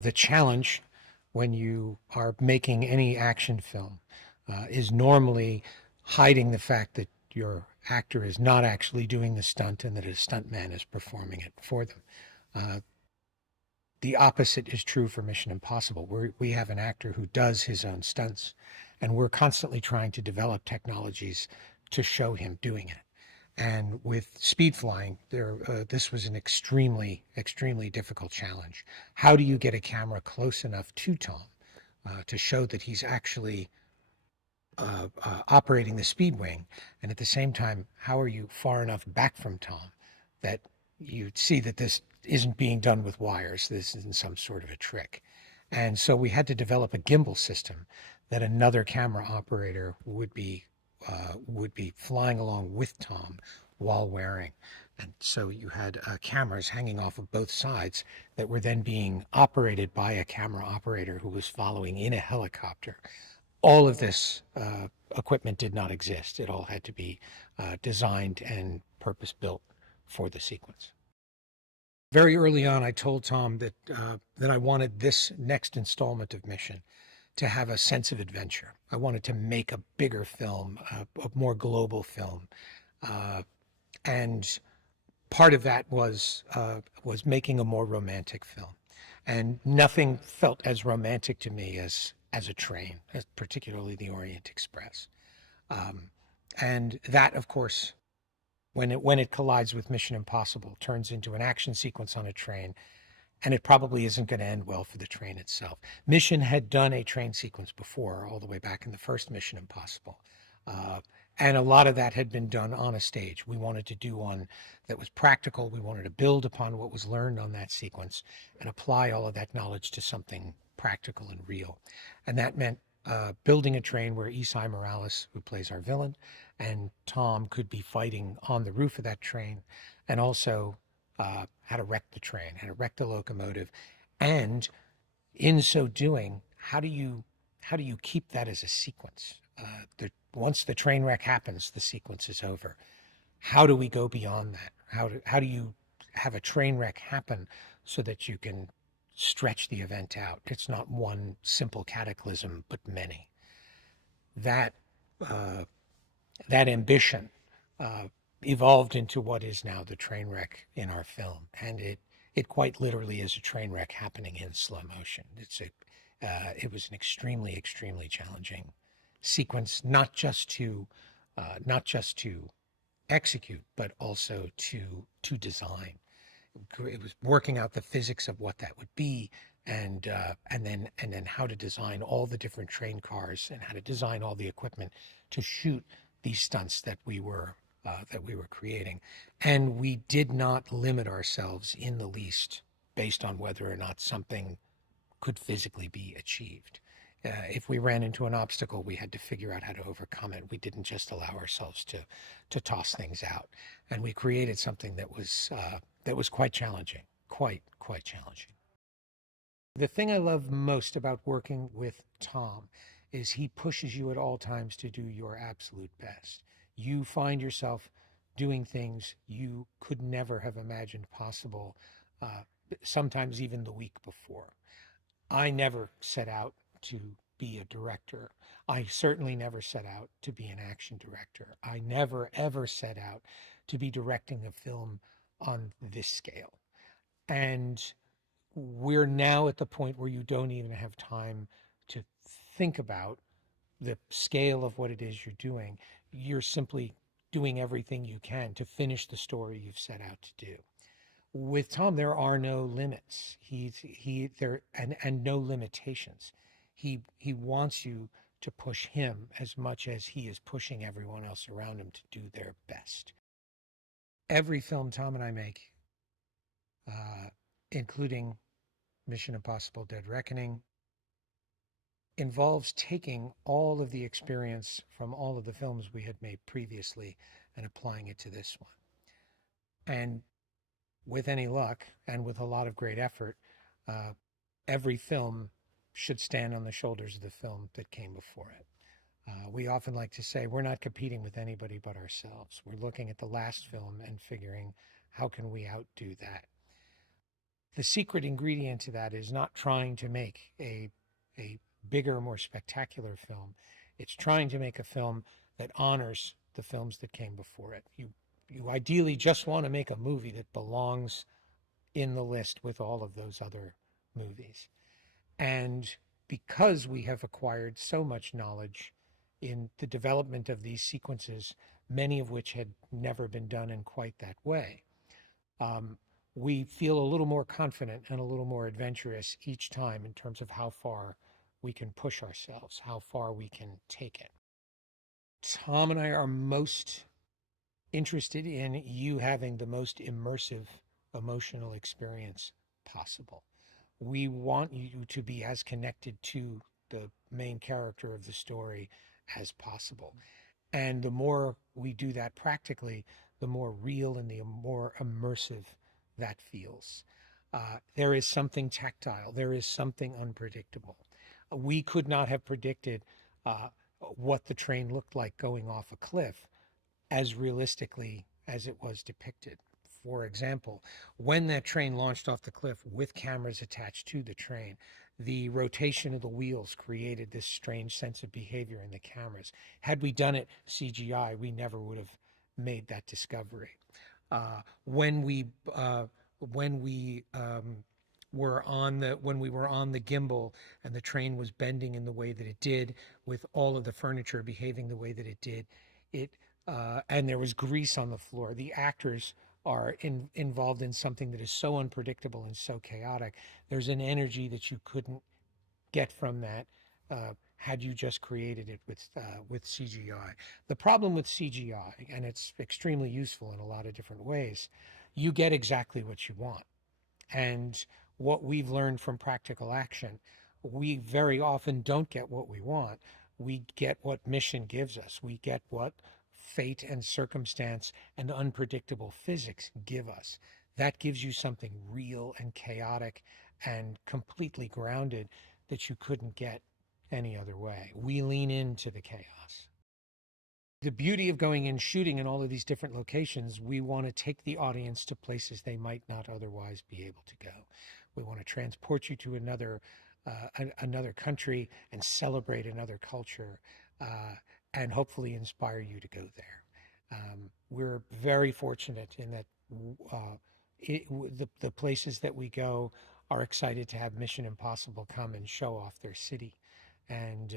The challenge when you are making any action film is normally hiding the fact that your actor is not actually doing the stunt and that a stuntman is performing it for them. Uh, the opposite is true for Mission Impossible. We have an actor who does his own stunts, and we're constantly trying to develop technologies to show him doing it. And with speed flying, this was an extremely difficult challenge. How do you get a camera close enough to Tom to show that he's actually operating the speed wing? And at the same time, how are you far enough back from Tom that you see that this isn't being done with wires? This isn't some sort of a trick. And so we had to develop a gimbal system that another camera operator would be flying along with Tom while wearing. And so you had cameras hanging off of both sides that were then being operated by a camera operator who was following in a helicopter. All of this equipment did not exist. It all had to be designed and purpose built for the sequence. Very early on, I told Tom that I wanted this next installment of Mission to have a sense of adventure. I wanted to make a bigger film, a more global film, uh, and part of that was making a more romantic film. And nothing felt as romantic to me as a train, as particularly the Orient Express. Um, and that, of course, when it collides with Mission Impossible, turns into an action sequence on a train, and it probably isn't going to end well for the train itself. Mission had done a train sequence before, all the way back in the first Mission Impossible. Uh, and a lot of that had been done on a stage. We wanted to do one that was practical. We wanted to build upon what was learned on that sequence and apply all of that knowledge to something practical and real. And that meant building a train where Esai Morales, who plays our villain, and Tom could be fighting on the roof of that train, and also how to wreck the train, how to wreck the locomotive, and in so doing, how do you keep that as a sequence? Once the train wreck happens, the sequence is over. How do we go beyond that? How do you have a train wreck happen so that you can stretch the event out? It's not one simple cataclysm, but many. That uh, that ambition uh, evolved into what is now the train wreck in our film, and it quite literally is a train wreck happening in slow motion. It was an extremely challenging sequence, not just to execute, but also to design. It was working out the physics of what that would be, and then how to design all the different train cars and how to design all the equipment to shoot these stunts that we were creating. And we did not limit ourselves in the least based on whether or not something could physically be achieved. If we ran into an obstacle, we had to figure out how to overcome it. We didn't just allow ourselves to toss things out, and we created something that was quite challenging, quite challenging. The thing I love most about working with Tom is he pushes you at all times to do your absolute best. You find yourself doing things you could never have imagined possible, uh, sometimes even the week before. I never set out to be a director. I certainly never set out to be an action director. I never, ever set out to be directing a film on this scale. And we're now at the point where you don't even have time to think about the scale of what it is you're doing. You're simply doing everything you can to finish the story you've set out to do. With Tom, there are no limits. He there and no limitations. He wants you to push him as much as he is pushing everyone else around him to do their best. Every film Tom and I make, uh, including Mission Impossible Dead Reckoning, involves taking all of the experience from all of the films we had made previously and applying it to this one. And with any luck and with a lot of great effort, uh, every film should stand on the shoulders of the film that came before it. We often like to say we're not competing with anybody but ourselves. We're looking at the last film and figuring how can we outdo that. the secret ingredient to that is not trying to make a bigger, more spectacular film. It's trying to make a film that honors the films that came before it. You ideally just want to make a movie that belongs in the list with all of those other movies. And because we have acquired so much knowledge in the development of these sequences, many of which had never been done in quite that way, we feel a little more confident and a little more adventurous each time in terms of how far we can push ourselves, how far we can take it. Tom and I are most interested in you having the most immersive emotional experience possible. We want you to be as connected to the main character of the story as possible. And the more we do that practically, the more real and the more immersive that feels. There is something tactile, there is something unpredictable. We could not have predicted what the train looked like going off a cliff as realistically as it was depicted. For example, when that train launched off the cliff with cameras attached to the train, the rotation of the wheels created this strange sense of behavior in the cameras. Had we done it CGI, we never would have made that discovery. When we when we were on the gimbal and the train was bending in the way that it did, with all of the furniture behaving the way that it did, and there was grease on the floor. The actors are involved in something that is so unpredictable and so chaotic. There's an energy that you couldn't get from that had you just created it with CGI. The problem with CGI, and it's extremely useful in a lot of different ways, you get exactly what you want. And what we've learned from practical action, we very often don't get what we want. We get what mission gives us. We get what fate and circumstance and unpredictable physics give us. That gives you something real and chaotic and completely grounded that you couldn't get any other way. We lean into the chaos. The beauty of going and shooting in all of these different locations, we want to take the audience to places they might not otherwise be able to go. We want to transport you to another country and celebrate another culture, and hopefully inspire you to go there. We're very fortunate in that the places that we go are excited to have Mission Impossible come and show off their city, and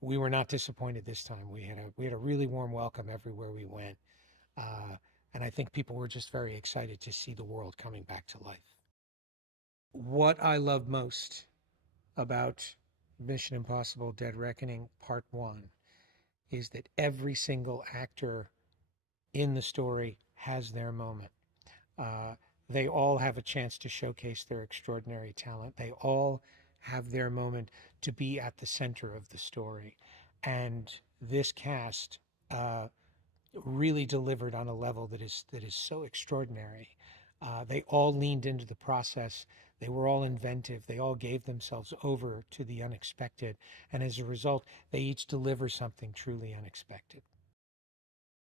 we were not disappointed this time. We had a really warm welcome everywhere we went, and I think people were just very excited to see the world coming back to life. What I love most about Mission Impossible: Dead Reckoning Part 1 is that every single actor in the story has their moment. They all have a chance to showcase their extraordinary talent. They all have their moment to be at the center of the story. And this cast really delivered on a level that is so extraordinary. They all leaned into the process. They were all inventive. They all gave themselves over to the unexpected. And as a result, they each deliver something truly unexpected.